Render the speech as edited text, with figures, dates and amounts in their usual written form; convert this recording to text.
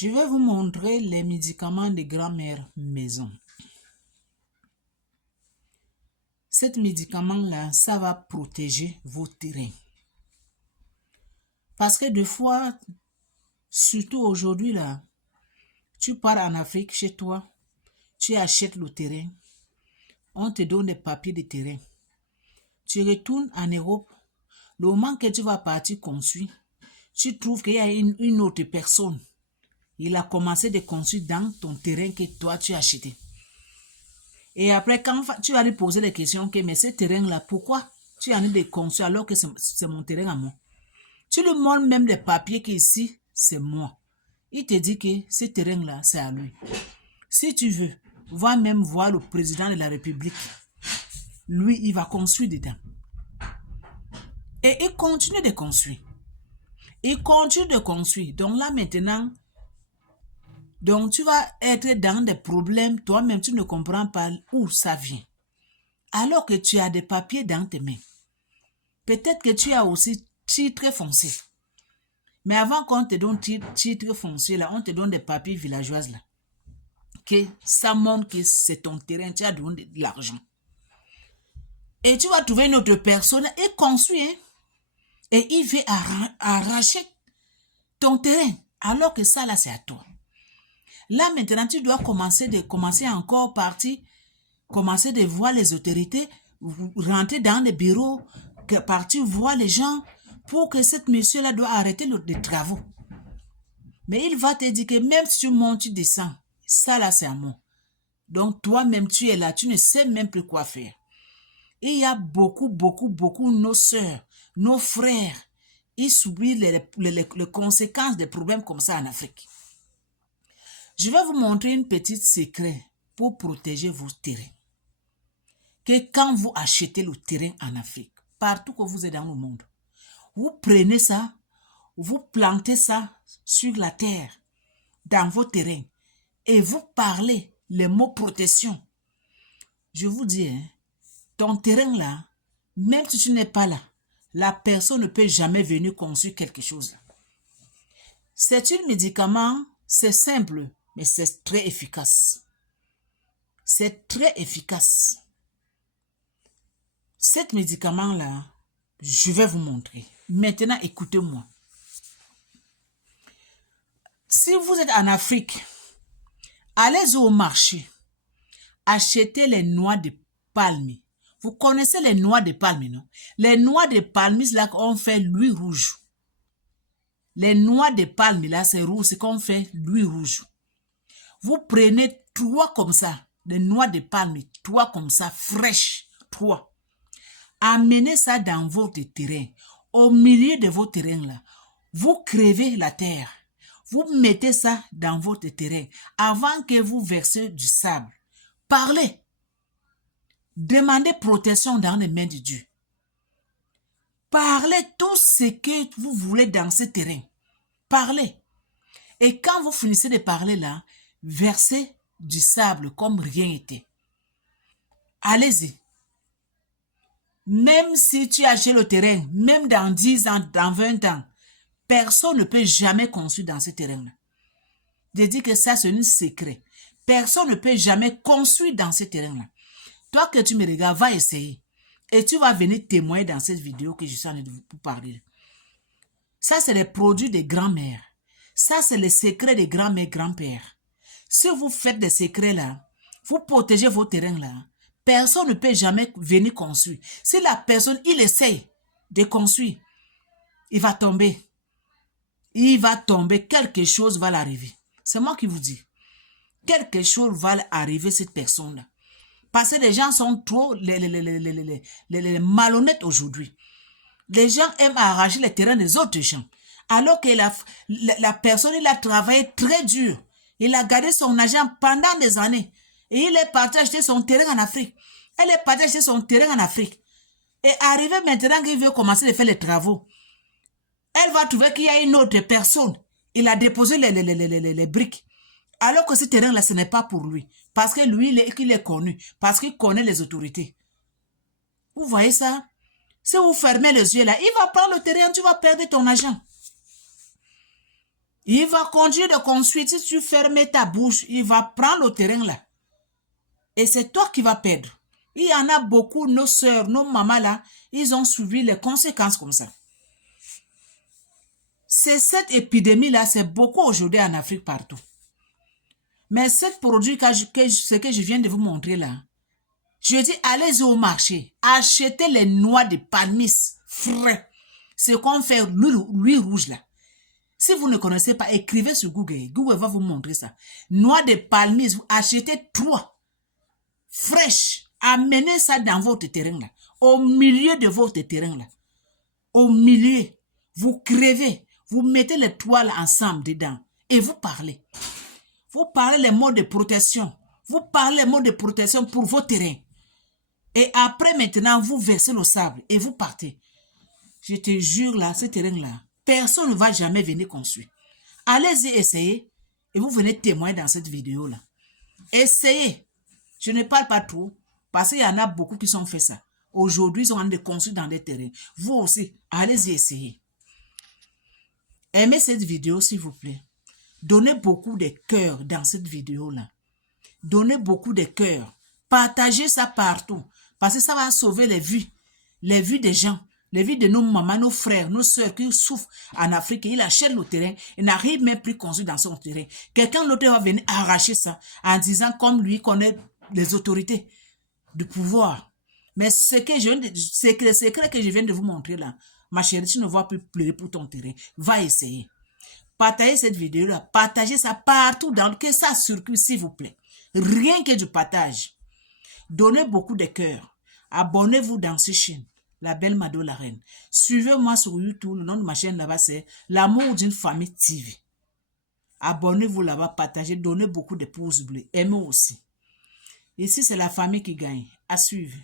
Je vais vous montrer les médicaments de grand-mère maison. Cet médicament-là, ça va protéger vos terrains. Parce que des fois, surtout aujourd'hui, là, tu pars en Afrique chez toi, tu achètes le terrain, on te donne des papiers de terrain. Tu retournes en Europe, le moment que tu vas partir construire, tu trouves qu'il y a une autre personne. Il a commencé de construire dans ton terrain que toi tu as acheté. Et après, quand tu vas lui poser des questions, que mais ce terrain-là, pourquoi tu as de construire alors que c'est mon terrain à moi? Tu lui montres même des papiers qu'ici, c'est moi. Il te dit que ce terrain-là, c'est à lui. Si tu veux, va même voir le président de la République. Lui, il va construire dedans. Et il continue de construire. Il continue de construire. Donc là, maintenant, donc tu vas être dans des problèmes. Toi-même, tu ne comprends pas où ça vient. Alors que tu as des papiers dans tes mains. Peut-être que tu as aussi titre foncier. Mais avant qu'on te donne titre foncier, là, on te donne des papiers villageois. Là. Que ça montre que c'est ton terrain, tu as donné de l'argent. Et tu vas trouver une autre personne et construire. Hein? Et il veut arracher ton terrain. Alors que ça, là, c'est à toi. Là, maintenant, tu dois commencer encore partir, commencer de voir les autorités, rentrer dans les bureaux, partir voir les gens, pour que cet monsieur-là doit arrêter les travaux. Mais il va te dire que même si tu montes, tu descends, ça là, c'est à moi. Donc, toi-même, tu es là, tu ne sais même plus quoi faire. Et il y a beaucoup, nos sœurs, nos frères, ils subissent les conséquences des problèmes comme ça en Afrique. Je vais vous montrer une petite secret pour protéger vos terrains. Que quand vous achetez le terrain en Afrique, partout que vous êtes dans le monde, vous prenez ça, vous plantez ça sur la terre, dans vos terrains, et vous parlez les mots protection. Je vous dis, hein, ton terrain là, même si tu n'es pas là, la personne ne peut jamais venir construire quelque chose. C'est un médicament, c'est simple, mais c'est très efficace. C'est très efficace. Cet médicament-là, je vais vous montrer. Maintenant, écoutez-moi. Si vous êtes en Afrique, allez au marché, achetez les noix de palme. Vous connaissez les noix de palme, non? Les noix de palme, là, on fait l'huile rouge. Les noix de palme, là, c'est rouge, c'est qu'on fait l'huile rouge. Vous prenez 3 comme ça, des noix de palme, 3 comme ça, fraîches, 3. Amenez ça dans votre terrain. Au milieu de vos terrains, là, vous crevez la terre. Vous mettez ça dans votre terrain avant que vous versez du sable. Parlez. Demandez protection dans les mains de Dieu. Parlez tout ce que vous voulez dans ce terrain. Parlez. Et quand vous finissez de parler là, versez du sable comme rien n'était. Allez-y. Même si tu achètes le terrain, même dans 10 ans, dans 20 ans, personne ne peut jamais construire dans ce terrain-là. Je dis que ça, c'est un secret. Personne ne peut jamais construire dans ce terrain-là. Toi que tu me regardes, va essayer. Et tu vas venir témoigner dans cette vidéo que je suis en train de vous parler. Ça, c'est les produits des grands-mères. Ça, c'est les secrets des grands-mères, grands-pères. Si vous faites des secrets-là, vous protégez vos terrains-là, personne ne peut jamais venir construire. Si la personne, il essaye de construire, il va tomber. Il va tomber, quelque chose va l'arriver. C'est moi qui vous dis. Quelque chose va arriver à cette personne-là. Parce que les gens sont trop les malhonnêtes aujourd'hui. Les gens aiment arracher les terrains des autres gens. Alors que la personne, il a travaillé très dur. Il a gardé son argent pendant des années. Et il est parti acheter son terrain en Afrique. Elle est partie acheter son terrain en Afrique. Et arrivé maintenant qu'il veut commencer à faire les travaux, elle va trouver qu'il y a une autre personne. Il a déposé les briques. Alors que ce terrain-là, ce n'est pas pour lui. Parce que lui, il est connu. Parce qu'il connaît les autorités. Vous voyez ça? Si vous fermez les yeux là, il va prendre le terrain, tu vas perdre ton argent. Il va continuer de construire. Si tu fermes ta bouche, il va prendre le terrain là. Et c'est toi qui vas perdre. Il y en a beaucoup, nos soeurs, nos mamans là, ils ont suivi les conséquences comme ça. C'est cette épidémie-là, c'est beaucoup aujourd'hui en Afrique partout. Mais ce produit, ce que je viens de vous montrer là, je dis, allez au marché, achetez les noix de palmis frais. C'est qu'on fait l'huile rouge là. Si vous ne connaissez pas, écrivez sur Google. Google va vous montrer ça. Noix de palmis, vous achetez 3 fraîches. Amenez ça dans votre terrain là. Au milieu de votre terrain là. Au milieu. Vous crevez. Vous mettez les toiles ensemble dedans. Et vous parlez. Vous parlez les mots de protection. Vous parlez les mots de protection pour vos terrains. Et après maintenant, vous versez le sable. Et vous partez. Je te jure là, ce terrain là. Personne ne va jamais venir construire. Allez-y essayer. Et vous venez témoigner dans cette vidéo là. Essayez. Je ne parle pas trop. Parce qu'il y en a beaucoup qui sont fait ça. Aujourd'hui, ils ont envie de construire dans des terrains. Vous aussi, allez-y essayer. Aimez cette vidéo, s'il vous plaît. Donnez beaucoup de cœur dans cette vidéo-là. Donnez beaucoup de cœur. Partagez ça partout. Parce que ça va sauver les vies. Les vies des gens. Les vies de nos mamans, nos frères, nos soeurs qui souffrent en Afrique. Et ils achètent le terrain. Ils n'arrivent même plus à construire dans son terrain. Quelqu'un d'autre va venir arracher ça en disant comme lui connaît les autorités du pouvoir. Mais c'est le secret que je viens de vous montrer là. Ma chérie, tu ne vas plus pleurer pour ton terrain. Va essayer. Partagez cette vidéo-là. Partagez ça partout dans que ça circule, s'il vous plaît. Rien que du partage. Donnez beaucoup de cœur. Abonnez-vous dans cette chaîne. La belle Mado la reine. Suivez-moi sur YouTube. Le nom de ma chaîne là-bas, c'est L'amour d'une famille TV. Abonnez-vous là-bas. Partagez. Donnez beaucoup de pouces bleus. Aimez aussi. Ici, c'est la famille qui gagne. À suivre.